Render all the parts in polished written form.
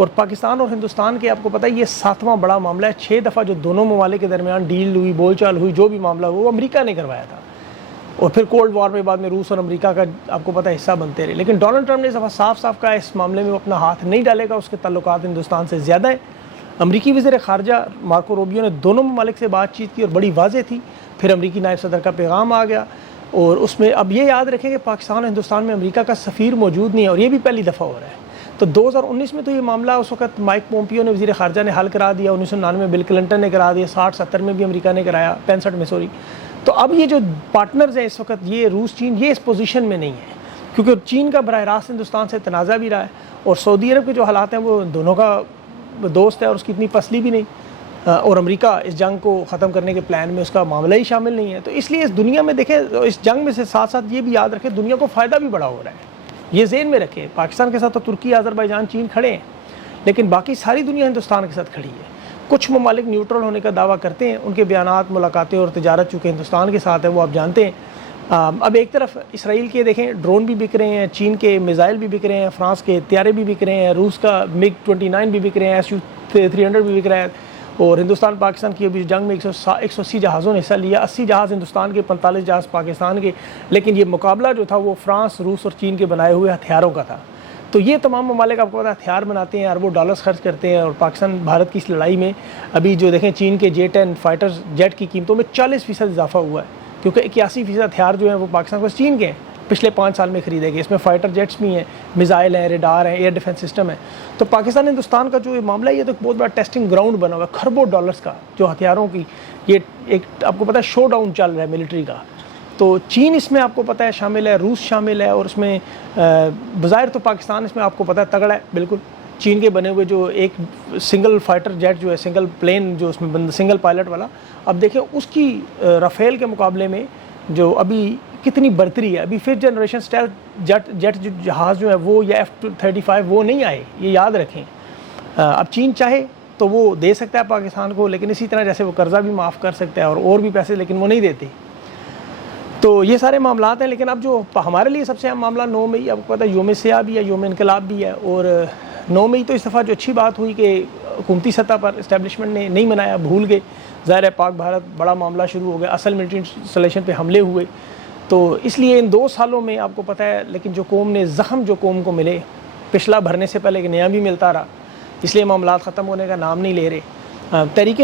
اور پاکستان اور ہندوستان کے آپ کو پتہ ہے یہ 7واں بڑا معاملہ ہے. 6 دفعہ جو دونوں ممالک کے درمیان ڈیل ہوئی، بول چال ہوئی، جو بھی معاملہ ہوا وہ امریکہ نے کروایا تھا. اور پھر کولڈ وار میں بعد میں روس اور امریکہ کا آپ کو پتہ ہے حصہ بنتے رہے. لیکن ڈونلڈ ٹرمپ نے اس دفعہ صاف صاف کہا اس معاملے میں وہ اپنا ہاتھ نہیں ڈالے گا، اس کے تعلقات ہندوستان سے زیادہ ہیں. امریکی وزیر خارجہ مارکو روبیو نے دونوں ممالک سے بات چیت کی اور بڑی واضح تھی. پھر امریکی نائب صدر کا پیغام آ گیا، اور اس میں اب یہ یاد رکھیں کہ پاکستان اور ہندوستان میں امریکہ کا سفیر موجود نہیں ہے، اور یہ بھی پہلی دفعہ ہو رہا ہے. تو 2019 میں تو یہ معاملہ اس وقت مائک پومپیو نے وزیر خارجہ نے حل کرا دیا، 1999 میں بل کلنٹن نے کرا دیا، 60-70 میں بھی امریکہ نے کرایا، 65 میں سوری. تو اب یہ جو پارٹنرز ہیں اس وقت، یہ روس چین، یہ اس پوزیشن میں نہیں ہے، کیونکہ چین کا براہ راست ہندوستان سے تنازع بھی رہا ہے، اور سعودی عرب کے جو حالات ہیں وہ دونوں کا دوست ہے اور اس کی اتنی پسلی بھی نہیں، اور امریکہ اس جنگ کو ختم کرنے کے پلان میں اس کا معاملہ ہی شامل نہیں ہے. تو اس لیے اس دنیا میں دیکھیں، اس جنگ میں سے ساتھ ساتھ یہ بھی یاد رکھیں دنیا کو فائدہ بھی بڑا ہو رہا ہے. یہ ذہن میں رکھیں، پاکستان کے ساتھ تو ترکی، آذربائیجان، چین کھڑے ہیں، لیکن باقی ساری دنیا ہندوستان کے ساتھ کھڑی ہے. کچھ ممالک نیوٹرل ہونے کا دعویٰ کرتے ہیں، ان کے بیانات، ملاقاتیں اور تجارت چونکہ ہندوستان کے ساتھ ہے وہ آپ جانتے ہیں. اب ایک طرف اسرائیل کے دیکھیں ڈرون بھی بک رہے ہیں، چین کے میزائل بھی بک رہے ہیں، فرانس کے طیارے بھی بک رہے ہیں، روس کا MiG-29 بھی بک رہے ہیں، Su-300 بھی بک رہا ہے، اور ہندوستان پاکستان کی ابھی جنگ میں 180 جہازوں نے حصہ لیا، 80 جہاز ہندوستان کے، 45 جہاز پاکستان کے. لیکن یہ مقابلہ جو تھا وہ فرانس، روس اور چین کے بنائے ہوئے ہتھیاروں کا تھا. تو یہ تمام ممالک آپ کو پتہ ہے ہتھیار بناتے ہیں، اربوں ڈالرز خرچ کرتے ہیں، اور پاکستان بھارت کی اس لڑائی میں ابھی جو دیکھیں چین کے J-10 فائٹر جیٹ کی قیمتوں میں 40% اضافہ ہوا ہے، کیونکہ 81% ہتھیار جو ہیں وہ پاکستان کو چین کے ہیں، پچھلے 5 سال میں خریدے گئے. اس میں فائٹر جیٹس بھی ہیں، میزائل ہیں، ریڈار ہیں، ایئر ڈیفنس سسٹم ہے. تو پاکستان ہندوستان کا جو یہ معاملہ ہے یہ تو ایک بہت بڑا ٹیسٹنگ گراؤنڈ بنا ہوا ہے کھربوں ڈالرز کا، جو ہتھیاروں کی یہ ایک آپ کو پتہ ہے شو ڈاؤن چل رہا ہے ملٹری کا. تو چین اس میں آپ کو پتہ ہے شامل ہے، روس شامل ہے، اور اس میں بظاہر تو پاکستان اس میں آپ کو پتہ ہے تگڑا ہے بالکل. چین کے بنے ہوئے جو ایک سنگل فائٹر جیٹ جو ہے، سنگل پلین جو اس میں سنگل پائلٹ والا، اب دیکھیں اس کی رافیل کے مقابلے میں جو ابھی کتنی برتری ہے. ابھی 5th جنریشن اسٹیلتھ جیٹ جو جہاز جو ہے وہ یا F-35 وہ نہیں آئے، یہ یاد رکھیں. اب چین چاہے تو وہ دے سکتا ہے پاکستان کو، لیکن اسی طرح جیسے وہ قرضہ بھی معاف کر سکتا ہے اور بھی پیسے، لیکن وہ نہیں دیتے. تو یہ سارے معاملات ہیں. لیکن اب جو ہمارے لیے سب سے اہم معاملہ 9 مئی، آپ کو پتہ ہے یوم سیاہ بھی ہے، یوم انقلاب بھی ہے. اور 9 مئی تو اس دفعہ جو اچھی بات ہوئی کہ حکومتی سطح پر اسٹیبلشمنٹ نے نہیں منایا، بھول گئے. ظاہر ہے پاک بھارت بڑا معاملہ شروع ہو گیا، اصل ملٹری انسٹالیشن پہ حملے ہوئے. تو اس لیے ان 2 سالوں میں آپ کو پتہ ہے، لیکن جو قوم نے زخم جو قوم کو ملے، پچھلا بھرنے سے پہلے ایک نیا بھی ملتا رہا، اس لیے معاملات ختم ہونے کا نام نہیں لے رہے. تحریک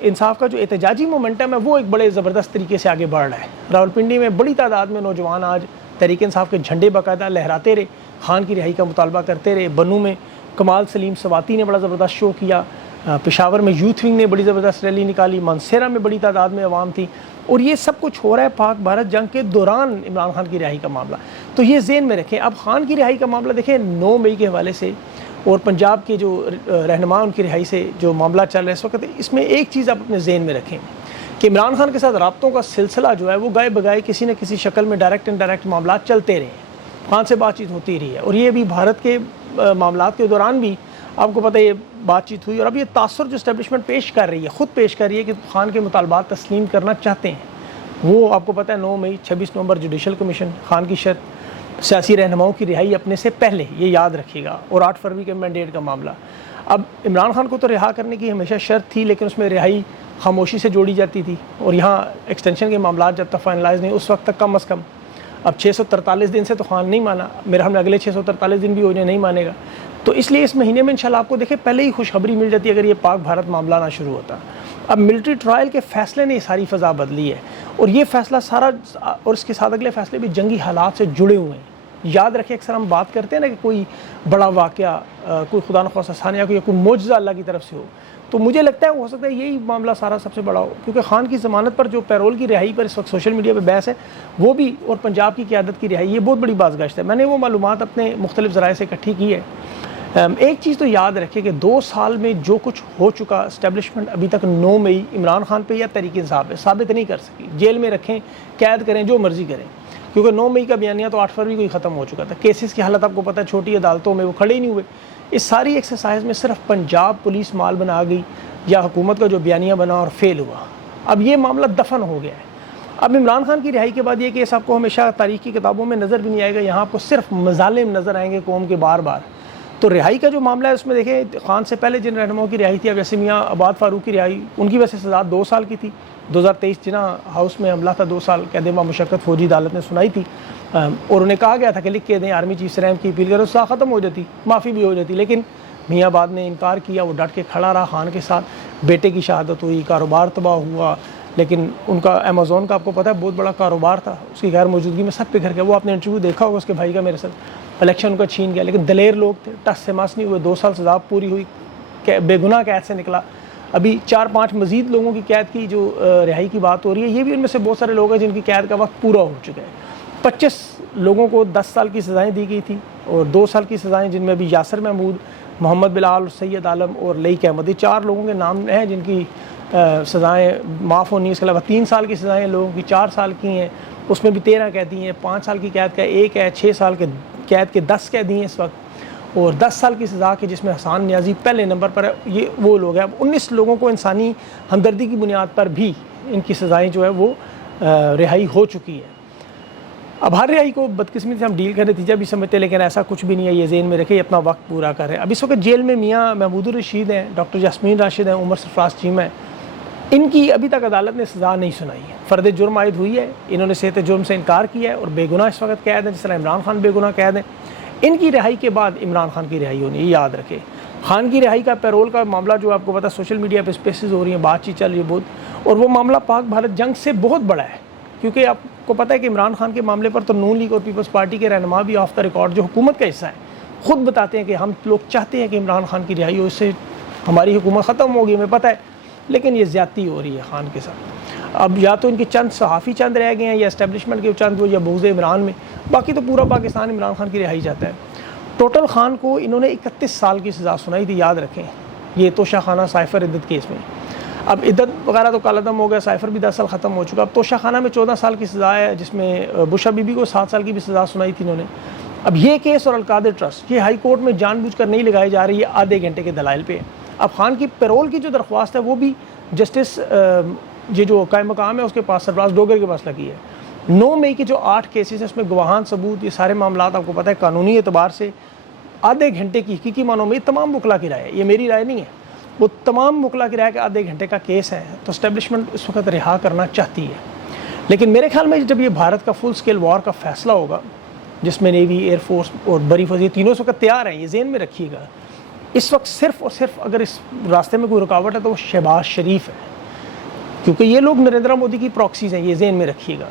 انصاف کا جو احتجاجی مومنٹم ہے وہ ایک بڑے زبردست طریقے سے آگے بڑھ رہا ہے. راولپنڈی میں بڑی تعداد میں نوجوان آج تحریک انصاف کے جھنڈے باقاعدہ لہراتے رہے، خان کی رہائی کا مطالبہ کرتے رہے. بنو میں کمال سلیم سواتی نے بڑا زبردست شو کیا، پشاور میں یوتھ ونگ نے بڑی زبردست ریلی نکالی، مانسیرا میں بڑی تعداد میں عوام تھی. اور یہ سب کچھ ہو رہا ہے پاک بھارت جنگ کے دوران عمران خان کی رہائی کا معاملہ. تو یہ ذہن میں رکھیں. اب خان کی رہائی کا معاملہ دیکھیں 9 مئی کے حوالے سے اور پنجاب کے جو رہنما ان کی رہائی سے جو معاملہ چل رہا ہے اس وقت، اس میں ایک چیز آپ اپنے ذہن میں رکھیں کہ عمران خان کے ساتھ رابطوں کا سلسلہ جو ہے وہ گائے بگائے کسی نہ کسی شکل میں ڈائریکٹ انڈائریکٹ معاملات چلتے رہے ہیں. خان سے بات چیت ہوتی رہی ہے، اور یہ بھی بھارت کے معاملات کے دوران بھی آپ کو پتہ ہے یہ بات چیت ہوئی. اور اب یہ تاثر جو اسٹیبلشمنٹ پیش کر رہی ہے، خود پیش کر رہی ہے کہ خان کے مطالبات تسلیم کرنا چاہتے ہیں. وہ آپ کو پتہ ہے 9 مئی 26 نومبر جوڈیشل کمیشن، خان کی شرط سیاسی رہنماؤں کی رہائی اپنے سے پہلے، یہ یاد رکھیے گا، اور 8 فروری کے مینڈیٹ کا معاملہ. اب عمران خان کو تو رہا کرنے کی ہمیشہ شرط تھی، لیکن اس میں رہائی خاموشی سے جوڑی جاتی تھی، اور یہاں ایکسٹینشن کے معاملات جب تک فائنلائز نہیں اس وقت تک کم از کم. اب 643 دن سے تو خان نہیں مانا، میرا ہم نے اگلے 643 دن بھی ہو جائے نہیں مانے گا. تو اس لیے اس مہینے میں انشاءاللہ آپ کو دیکھیں پہلے ہی خوشخبری مل جاتی ہے اگر یہ پاک بھارت معاملہ نہ شروع ہوتا. اب ملٹری ٹرائل کے فیصلے نے ساری فضا بدلی ہے، اور یہ فیصلہ سارا اور اس کے ساتھ اگلے فیصلے بھی جنگی حالات سے جڑے ہوئے ہیں. یاد رکھیں اکثر ہم بات کرتے ہیں نا کہ کوئی بڑا واقعہ، کوئی خدا نخواستہ ثانیہ کوئی معجزہ اللہ کی طرف سے ہو، تو مجھے لگتا ہے ہو سکتا ہے یہی معاملہ سارا سب سے بڑا ہو. کیونکہ خان کی ضمانت پر جو پیرول کی رہائی پر اس وقت سوشل میڈیا پہ بحث ہے وہ بھی، اور پنجاب کی قیادت کی رہائی، یہ بہت بڑی بازگشت ہے. میں نے وہ معلومات اپنے مختلف ذرائع سے اکٹھی کی ہے. ایک چیز تو یاد رکھیں کہ 2 سال میں جو کچھ ہو چکا اسٹیبلشمنٹ ابھی تک 9 مئی عمران خان پہ یا تحریک انصاف پہ ثابت نہیں کر سکی. جیل میں رکھیں، قید کریں، جو مرضی کریں، کیونکہ 9 مئی کا بیانیہ تو 8 فروری کو ہی ختم ہو چکا تھا. کیسز کی حالت آپ کو پتہ ہے، چھوٹی عدالتوں میں وہ کھڑے ہی نہیں ہوئے. اس ساری ایکسرسائز میں صرف پنجاب پولیس مال بنا گئی یا حکومت کا جو بیانیہ بنا اور فیل ہوا. اب یہ معاملہ دفن ہو گیا ہے. اب عمران خان کی رہائی کے بعد یہ کیس آپ کو ہمیشہ تاریخ کی کتابوں میں نظر بھی نہیں آئے گا، یہاں آپ کو صرف مظالم نظر آئیں گے قوم کے بار بار. تو رہائی کا جو معاملہ ہے اس میں دیکھیں خان سے پہلے جن رہنماؤں کی رہائی تھی، اب جیسے میاں عباد فاروق کی رہائی، ان کی وجہ سے سزا 2 سال کی تھی. 2023 جنا ہاؤس میں حملہ تھا، 2 سال قید ماں مشقت فوجی عدالت نے سنائی تھی، اور انہیں کہا گیا تھا کہ لکھ کے دیں آرمی چیف سے رحم کی اپیل کرو، سزا ختم ہو جاتی، معافی بھی ہو جاتی. لیکن میاں عباد نے انکار کیا، وہ ڈٹ کے کھڑا رہا خان کے ساتھ. بیٹے کی شہادت ہوئی، کاروبار تباہ ہوا، لیکن ان کا امیزون کا آپ کو پتہ ہے بہت بڑا کاروبار تھا، اس کی غیر موجودگی میں سب پہ گھر گیا. وہ آپ نے انٹرویو دیکھا ہوگا اس کے بھائی کا میرے ساتھ. الیکشن ان کا چھین گیا، لیکن دلیر لوگ تھے، ٹس سے مس نہیں ہوئے. 2 سال سزا پوری ہوئی، بے گناہ قید سے نکلا. ابھی 4-5 مزید لوگوں کی قید کی جو رہائی کی بات ہو رہی ہے، یہ بھی ان میں سے بہت سارے لوگ ہیں جن کی قید کا وقت پورا ہو چکا ہے. 25 لوگوں کو 10 سال کی سزائیں دی گئی تھیں، اور 2 سال کی سزائیں، جن میں ابھی یاسر محمود، محمد بلال، سید عالم اور لئیک احمد، یہ 4 لوگوں کے نام ہیں جن کی سزائیں معاف ہونی. اس کے علاوہ 3 سال کی سزائیں لوگوں کی 4 سال کی ہیں، اس میں بھی 13 قیدی ہیں. 5 سال کی قید کا 1 ہے، 6 سال کے قید کے 10 قیدی ہیں اس وقت، اور 10 سال کی سزا کے جس میں حسان نیازی پہلے نمبر پر ہے. یہ وہ لوگ ہیں. اب 19 لوگوں کو انسانی ہمدردی کی بنیاد پر بھی ان کی سزائیں جو ہے وہ رہائی ہو چکی ہے. اب ہر رہائی کو بدقسمتی سے ہم ڈیل کر نتیجہ بھی سمجھتے ہیں، لیکن ایسا کچھ بھی نہیں ہے. یہ ذہن میں رکھے، اپنا وقت پورا کر رہے ہیں. اب اس وقت جیل میں میاں محمود الرشید ہیں، ڈاکٹر یاسمین راشد ہیں، عمر سرفراز چیمہ ہیں. ان کی ابھی تک عدالت نے سزا نہیں سنائی ہے. فرد جرم عائد ہوئی ہے، انہوں نے صحت جرم سے انکار کیا ہے اور بے گناہ اس وقت قید ہیں، جس طرح عمران خان بے گناہ قید ہیں. ان کی رہائی کے بعد عمران خان کی رہائی ہونی ہے، یاد رکھے. خان کی رہائی کا پیرول کا معاملہ جو آپ کو پتا، سوشل میڈیا پہ اسپیسز ہو رہی ہیں، بات چیت چل رہی ہے بہت، اور وہ معاملہ پاک بھارت جنگ سے بہت بڑا ہے. کیونکہ آپ کو پتہ ہے کہ عمران خان کے معاملے پر تو نون لیگ اور پیپلز پارٹی کے رہنما بھی آف دا ریکارڈ جو حکومت کا حصہ ہیں خود بتاتے ہیں کہ ہم لوگ چاہتے ہیں کہ عمران خان کی رہائی ہو، اس سے ہماری حکومت ختم ہوگی، ہمیں پتہ ہے. لیکن یہ زیادتی ہو رہی ہے خان کے ساتھ. اب یا تو ان کے چند صحافی چند رہ گئے ہیں، یا اسٹیبلشمنٹ کے چند وہ، یا بغض عمران میں، باقی تو پورا پاکستان عمران خان کی رہائی چاہتا ہے. ٹوٹل خان کو انہوں نے 31 سال کی سزا سنائی تھی، یاد رکھیں. یہ توشہ خانہ سائفر عدت کیس میں. اب عدت وغیرہ تو کالعدم ہو گیا، سائفر بھی 10 سال ختم ہو چکا. اب توشہ خانہ میں 14 سال کی سزا ہے، جس میں بشا بی بی کو 7 سال کی بھی سزا سنائی تھی انہوں نے. اب یہ کیس اور القادر ٹرسٹ یہ ہائی کورٹ میں جان بوجھ کر نہیں لگائی جا رہی ہے، آدھے گھنٹے کے دلائل پہ. اب خان کی پیرول کی جو درخواست ہے وہ بھی جسٹس یہ جو قائم مقام ہے اس کے پاس، سرفراز ڈوگر کے پاس لگی ہے. 9 مئی کے جو 8 کیسز ہیں اس میں گواہان ثبوت، یہ سارے معاملات آپ کو پتہ ہے قانونی اعتبار سے آدھے گھنٹے کی حقیقی معنوں میں تمام وکلا کی رائے ہے، یہ میری رائے نہیں ہے، وہ تمام وکلا کی رائے کہ آدھے گھنٹے کا کیس ہے. تو اسٹیبلشمنٹ اس وقت رہا کرنا چاہتی ہے. لیکن میرے خیال میں جب یہ بھارت کا فل سکیل وار کا فیصلہ ہوگا، جس میں نیوی، ایئر فورس اور بری فوج یہ تینوں اس وقت تیار ہیں، یہ ذہن میں رکھیے گا. اس وقت صرف اور صرف اگر اس راستے میں کوئی رکاوٹ ہے تو وہ شہباز شریف ہے، کیونکہ یہ لوگ نریندر مودی کی پراکسیز ہیں، یہ ذہن میں رکھیے گا.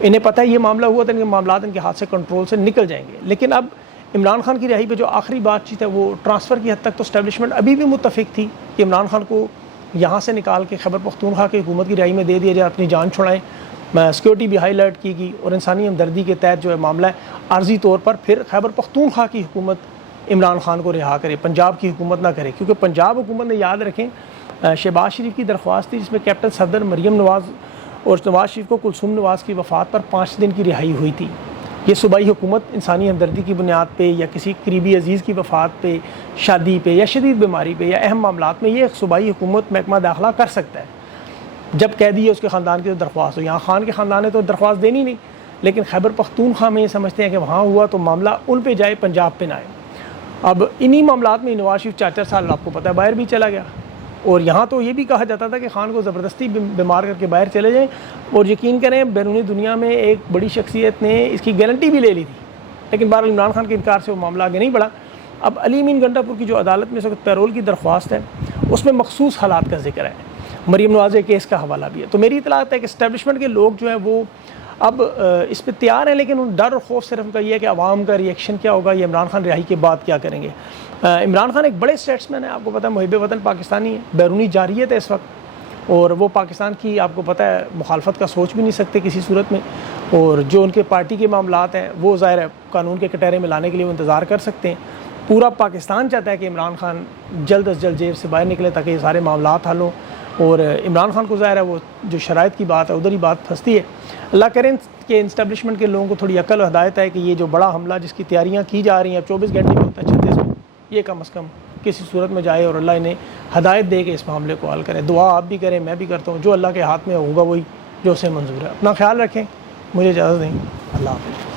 انہیں پتہ ہے یہ معاملہ ہوا تو ان کے معاملات ان کے ہاتھ سے کنٹرول سے نکل جائیں گے. لیکن اب عمران خان کی رہائی پہ جو آخری بات چیت ہے وہ ٹرانسفر کی حد تک تو اسٹیبلشمنٹ ابھی بھی متفق تھی کہ عمران خان کو یہاں سے نکال کے خیبر پختونخوا کی حکومت کی رہائی میں دے دیا جائے، اپنی جان چھڑائیں. سیکورٹی بھی ہائی الرٹ کی گئی اور انسانی ہمدردی کے تحت جو ہے معاملہ ہے عارضی طور پر پھر خیبر پختونخوا کی حکومت عمران خان کو رہا کرے، پنجاب کی حکومت نہ کرے. کیونکہ پنجاب حکومت نے، یاد رکھیں، شہباز شریف کی درخواست تھی جس میں کیپٹن صفدر، مریم نواز اور نواز شریف کو کلثوم نواز کی وفات پر 5 دن کی رہائی ہوئی تھی. یہ صوبائی حکومت انسانی ہمدردی کی بنیاد پہ یا کسی قریبی عزیز کی وفات پہ، شادی پہ یا شدید بیماری پہ یا اہم معاملات میں یہ ایک صوبائی حکومت محکمہ داخلہ کر سکتا ہے جب قیدی ہے اس کے خاندان کی درخواست ہو. یہاں خان کے خاندان نے تو درخواست دینی نہیں، لیکن خیبر پختونخوا میں یہ سمجھتے ہیں کہ وہاں ہوا تو معاملہ ان پہ جائے، پنجاب پہ نہ آئے. اب انہی معاملات میں نواز شریف 4 سال آپ کو پتہ ہے باہر بھی چلا گیا، اور یہاں تو یہ بھی کہا جاتا تھا کہ خان کو زبردستی بیمار کر کے باہر چلے جائیں. اور یقین کریں بیرونی دنیا میں ایک بڑی شخصیت نے اس کی گارنٹی بھی لے لی تھی، لیکن بہرحال عمران خان کے انکار سے وہ معاملہ آگے نہیں بڑھا. اب علی امین گنڈا پور کی جو عدالت میں اس وقت پیرول کی درخواست ہے اس میں مخصوص حالات کا ذکر ہے، مریم نواز کیس کا حوالہ بھی ہے. تو میری اطلاعات ہے کہ اسٹیبلشمنٹ کے لوگ جو ہیں وہ اب اس پہ تیار ہیں، لیکن ان ڈر اور خوف صرف کا یہ ہے کہ عوام کا ریئیکشن کیا ہوگا، یہ عمران خان رہائی کے بعد کیا کریں گے. عمران خان ایک بڑے اسٹیٹسمین ہے، آپ کو پتہ ہے محب وطن پاکستانی ہے، بیرونی جارحیت ہے اس وقت، اور وہ پاکستان کی آپ کو پتہ ہے مخالفت کا سوچ بھی نہیں سکتے کسی صورت میں. اور جو ان کے پارٹی کے معاملات ہیں وہ ظاہر ہے قانون کے کٹہرے میں لانے کے لیے وہ انتظار کر سکتے ہیں. پورا پاکستان چاہتا ہے کہ عمران خان جلد از جلد جیل سے باہر نکلے تاکہ یہ سارے معاملات حل ہوں. اور عمران خان کو ظاہر ہے وہ جو شرائط کی بات ہے ادھر ہی بات پھنستی ہے. اللہ کریں کہ اسٹیبلشمنٹ کے لوگوں کو تھوڑی عقل و ہدایت ہے کہ یہ جو بڑا حملہ جس کی تیاریاں کی جا رہی ہیں 24 گھنٹے میں ہوتا ہے 36 میں، یہ کم از کم کسی صورت میں جائے اور اللہ انہیں ہدایت دے کہ اس معاملے کو حل کریں. دعا آپ بھی کریں، میں بھی کرتا ہوں، جو اللہ کے ہاتھ میں ہوگا وہی جو اسے منظور ہے. اپنا خیال رکھیں، مجھے اجازت دیں. اللہ حافظ.